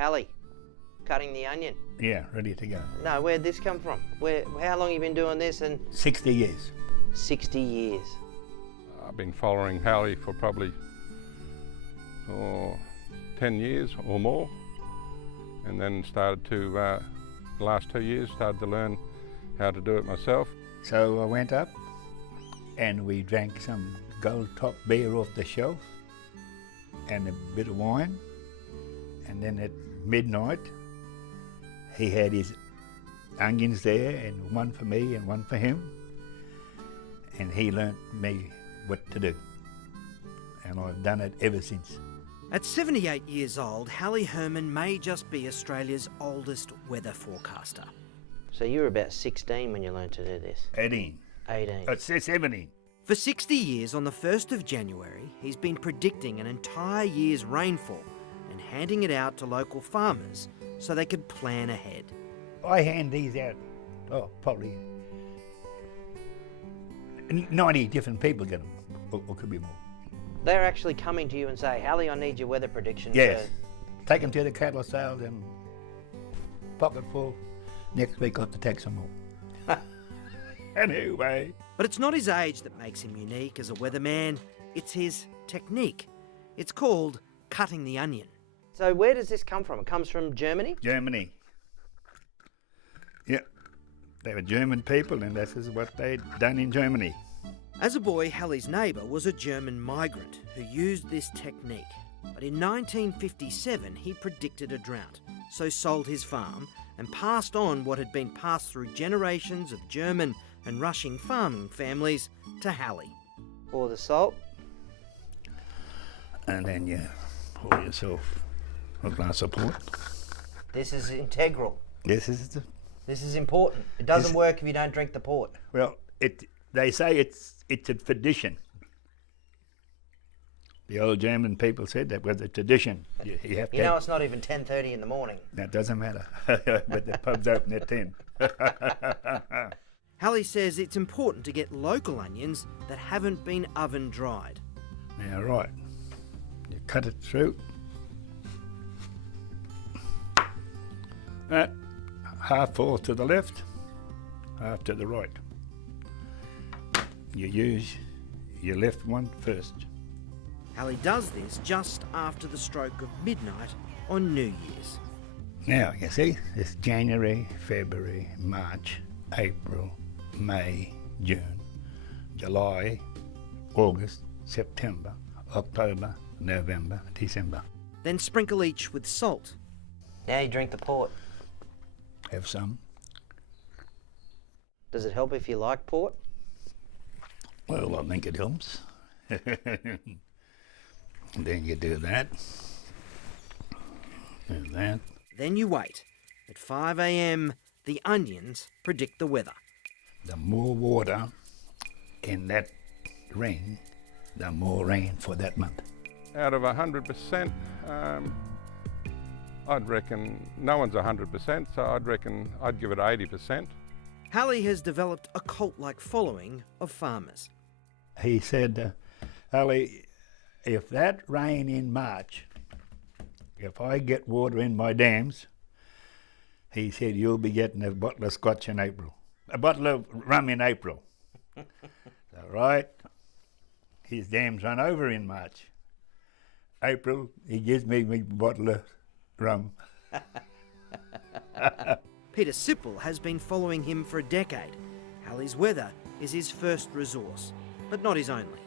Hallie, cutting the onion. Yeah, ready to go. No, where'd this come from? How long have you been doing this? And 60 years. 60 years. I've been following Hallie for probably 10 years or more, and then started to, the last 2 years, started to learn how to do it myself. So I went up and we drank some gold top beer off the shelf and a bit of wine, and then at midnight he had his onions there, and one for me and one for him, and he learnt me what to do, and I've done it ever since. At 78 years old, Hallie Herman may just be Australia's oldest weather forecaster. So you were about 16 when you learned to do this? 18. 18. It's 17. For 60 years, on the 1st of January, he's been predicting an entire year's rainfall and handing it out to local farmers so they could plan ahead. I hand these out, probably 90 different people get them, or could be more. They're actually coming to you and say, Hallie, I need your weather predictions. Yes. Take them to the cattle sales and pocket full. Next week I have to take some more. Anyway. But it's not his age that makes him unique as a weatherman, it's his technique. It's called cutting the onion. So where does this come from? It comes from Germany? Germany. Yeah, they were German people, and this is what they'd done in Germany. As a boy, Hallie's neighbour was a German migrant who used this technique. But in 1957, he predicted a drought, so sold his farm and passed on what had been passed through generations of German and Russian farming families to Hallie. Pour the salt. And then you pour yourself a glass of port. This is integral. This is important. It doesn't work if you don't drink the port. Well, they say it's a tradition. The old German people said that was a tradition. You have to. You know, it's not even 10:30 in the morning. That doesn't matter, but the pub's open at 10. Hallie says it's important to get local onions that haven't been oven dried. Now, right, you cut it through. That half falls to the left, half to the right. You use your left one first. Hallie does this just after the stroke of midnight on New Year's. Now, you see, it's January, February, March, April, May, June, July, August, September, October, November, December. Then sprinkle each with salt. Now you drink the port. Have some. Does it help if you like port? Well, I think it helps. And then you do that. Do that. Then you wait. At 5 a.m, the onions predict the weather. The more water in that rain, the more rain for that month. Out of 100%, I'd reckon no one's 100%, so I'd reckon I'd give it 80%. Hallie has developed a cult-like following of farmers. He said, Hallie, if that rain in March, if I get water in my dams, he said, you'll be getting a bottle of scotch in April. A bottle of rum in April. So, right, his dams run over in March. April, he gives me my bottle of rum. Peter Sipple has been following him for a decade. Hallie's weather is his first resource, but not his only.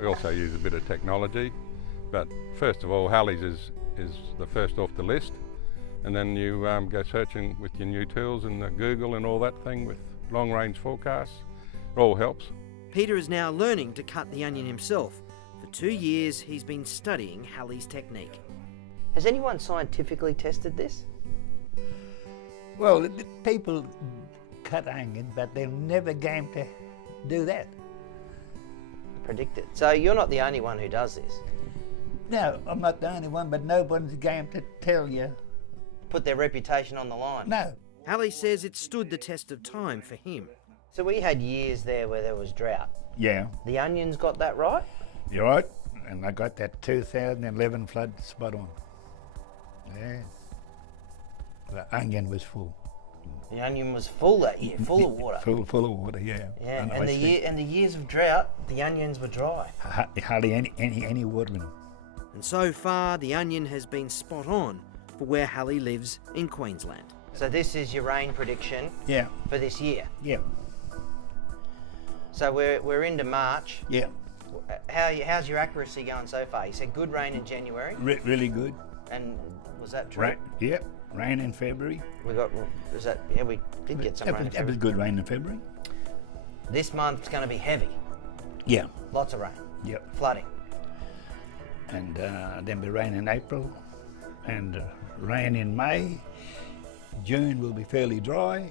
We also use a bit of technology, but first of all, Hallie's is the first off the list, and then you go searching with your new tools and the Google and all that thing with long-range forecasts. It all helps. Peter is now learning to cut the onion himself. For 2 years, he's been studying Hallie's technique. Has anyone scientifically tested this? Well, the people cut onion, but they're never game to do that. Predict it. So you're not the only one who does this. No, I'm not the only one, but no one's game to tell you. Put their reputation on the line. No. Hallie says it stood the test of time for him. So we had years there where there was drought. Yeah. The onions got that right? You're right. And I got that 2011 flood spot on. Yeah. onion was full. The onion was full that year, full of water. Full of water, yeah. Yeah, And and the years of drought, the onions were dry. hardly any water in them. And so far, the onion has been spot on for where Hallie lives in Queensland. So this is your rain prediction Yeah, for this year. yeah, So we're into March. yeah. How's your accuracy going so far? You said good rain in January, Really good. and was that true? Yep, rain in February. We did get some rain in That was February. good rain in February. This month's going to be heavy. Yeah, Lots of rain, yep. flooding. And then be rain in April, and rain in May. June will be fairly dry.